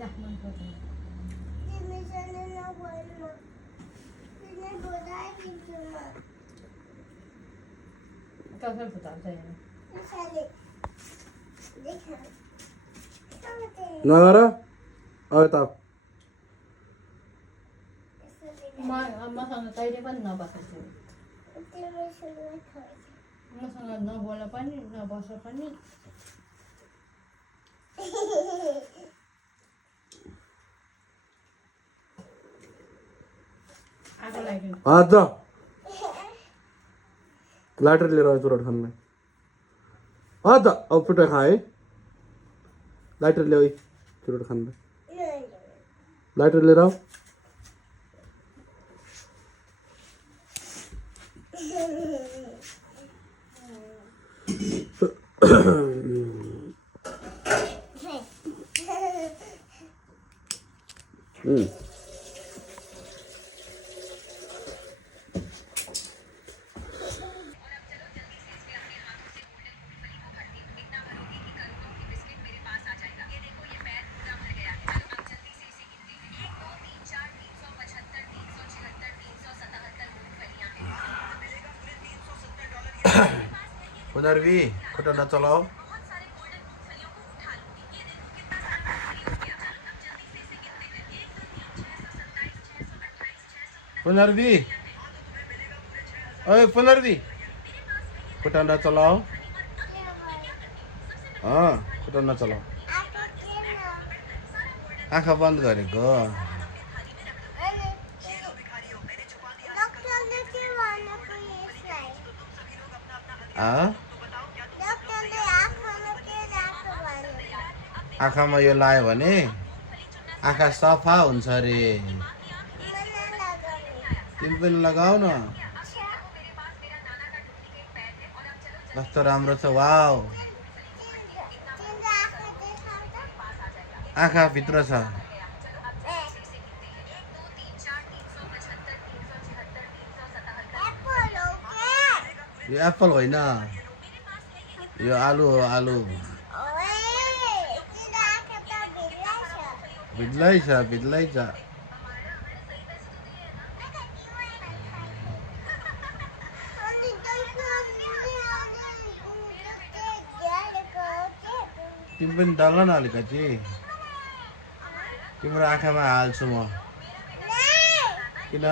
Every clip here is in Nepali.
मन पर्दैन कसरी फुटाउँछ यहाँ नगर अब त मसँग कहिले पनि नबसेको मसँग नबोल पनि नबस पनि आगो लाग्यो आज लाइटर लिएर आयो चुरोट खानलाई आज अब पिठो खा है लाइटर ल्याऊ चुरोट खानलाई लाइटर लिएर आऊ पुनर्वी खुट्टा नचलाओ पुनर्वी ओए पुनर्वी खुट्टा नचलाओ खुट्टा नचलाओ आँखा बन्द गरेको आँखामा यो लायो भने आँखा सफा हुन्छ अरे तिमी पनि लगाऊ न कस्तो राम्रो छ वाउ आँखा भित्र छ यो एप्पल होइन यो आलु हो आलु भिज्लै छ भिज्लै छ तिमी पनि डल्ल न अलिकति तिम्रो आँखामा हाल्छु म किन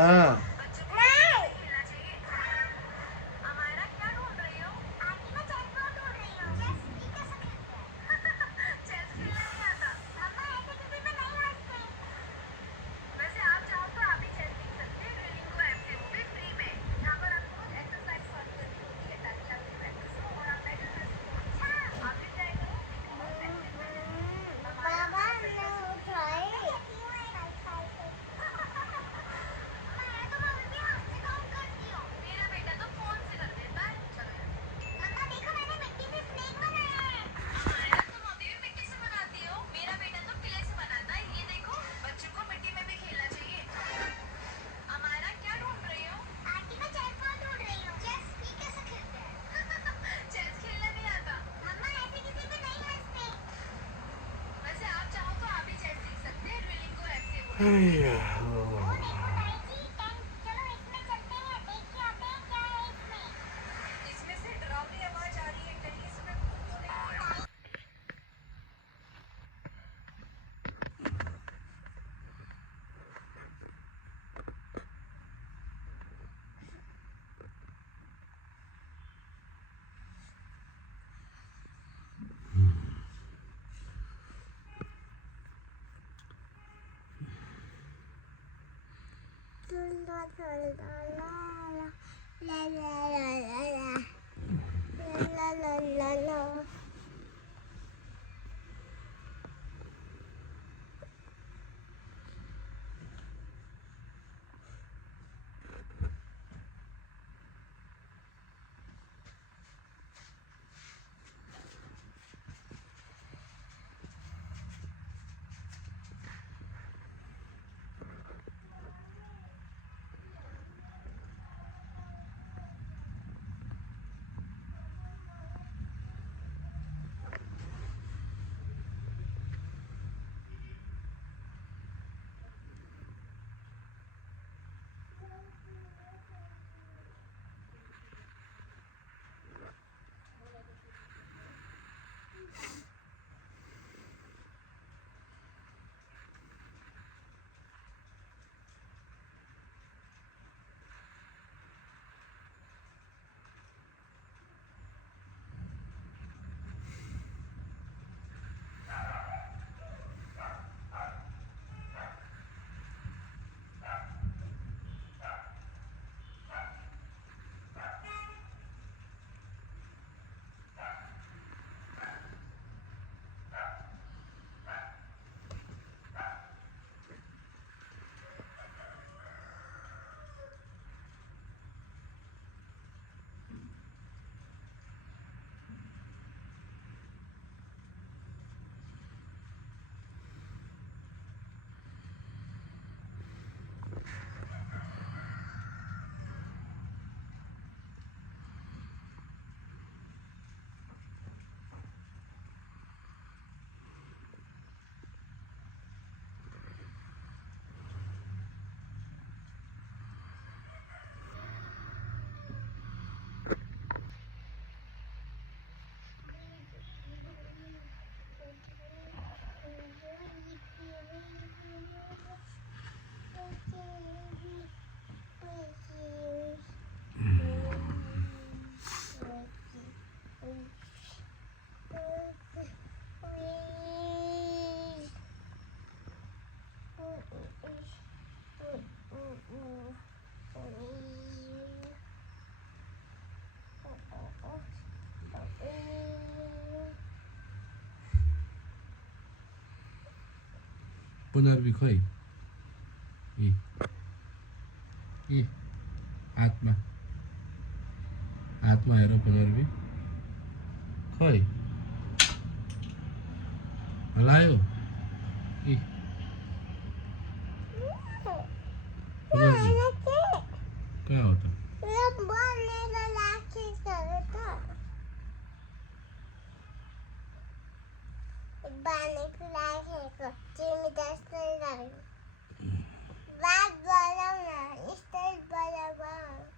पुनर्वी खोइ यी हातमा हेर पुनर्वी खोइ हलायो यी पुनर्वी कहाँ हो त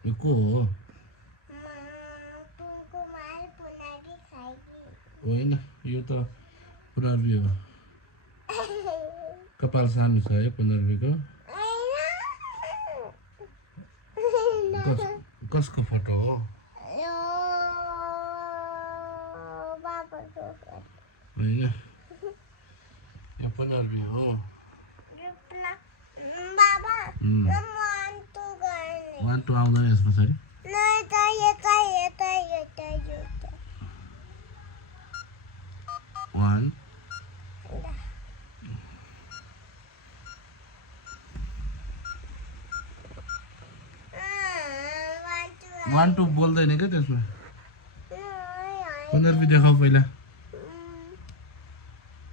यो को हो होइन यो त पुनर्वी हो कपाल सानो छ है पुनर्वीको कसको फोटो हो होइन यो पुनर्वी हो वान टू आउँदैन यस पछाडि वान वान टू बोल्दैन क्या त्यसमा पुनर्वी देखाऊ पहिला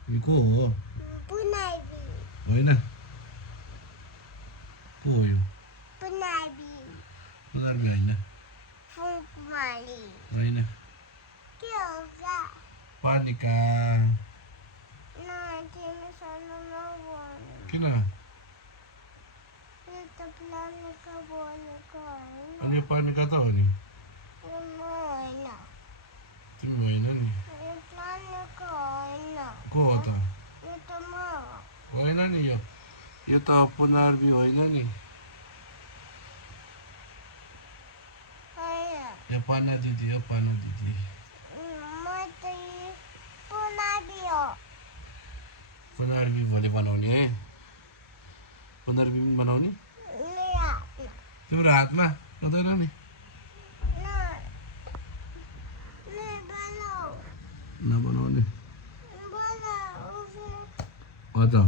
यो को हो होइन को हो यो पुनर्वी होइन होइन पानिका किन अनि यो पानिका त हो नि तिमी होइन नि को हो त होइन नि यो त पुनर्वी होइन नि यो पाना दिदी हो पाना दिदी पुनर्वी भोलि बनाउने है पुनर्वी पनि बनाउने तिम्रो हातमा हुँदैन नि नबनाउने हजुर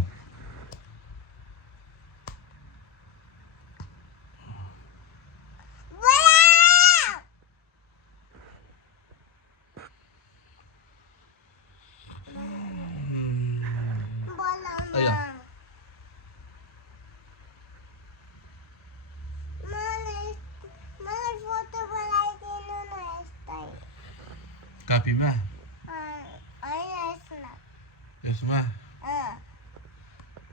कापीमा यसमा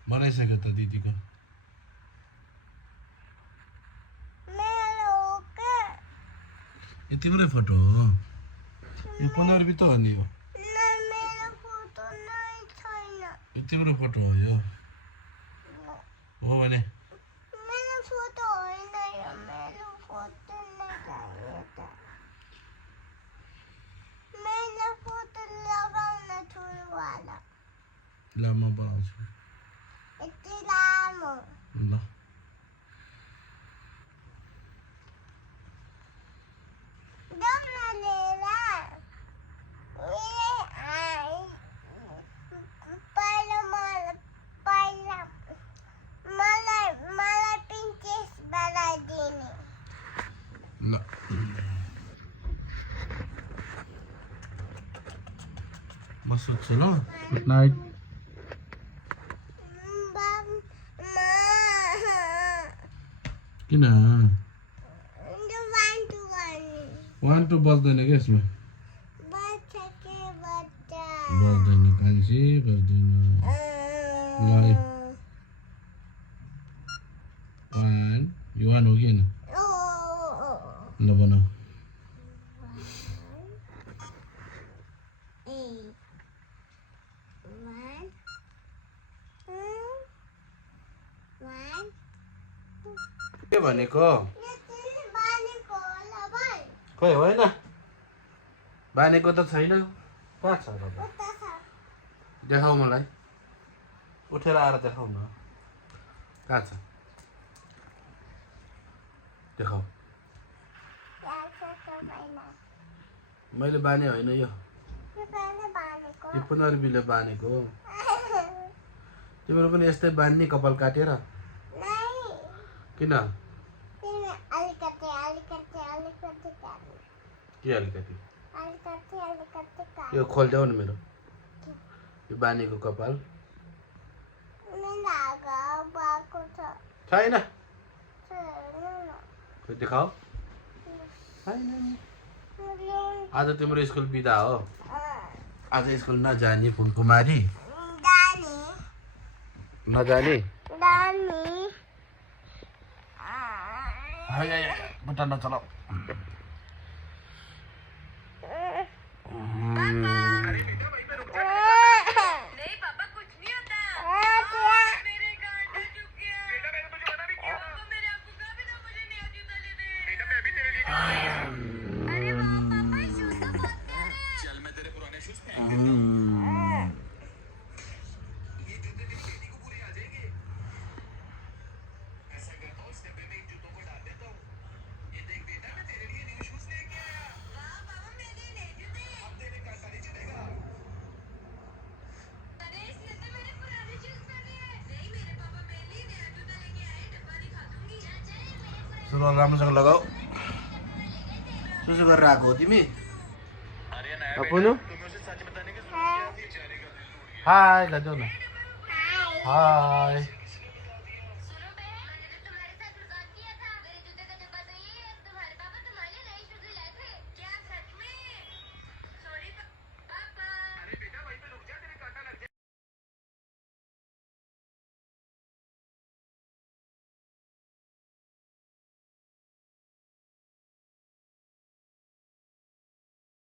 बनाइसक्यो त दिदीको यो तिम्रै फोटो हो यो पुनर्वी त हो नि यो तिम्रो फोटो हो यो हो भने लामो बनाउँछु ल म सुत्छु ल गुड नाइट किन वान टू बज्दैन क्या यसमा बज्दैन कान्छी बज्दैन ल वान यो वान हो कि होइन ल बनाऊ के भनेको खोइ होइन बानेको त छैन कहाँ छ देखाऊ मलाई उठेर आएर देखाऊ न कहाँ छ देखाऊ मैले बाने होइन यो पुनर्वीले बानेको तिम्रो पनि यस्तै बानी कपाल काटेर किन के अलिकति यो खोलिदेऊ न मेरो यो बानीको कपाल छैन देखाऊ आज तिम्रो स्कुल बिदा हो आज स्कुल नजाने फुलकुमारी नजाने बुट्टा नचलाऊ सुरुवाल राम्रोसँग लगाऊ सुसु गरेर आएको हो तिमी पुनु हाय लजाऊ न हाय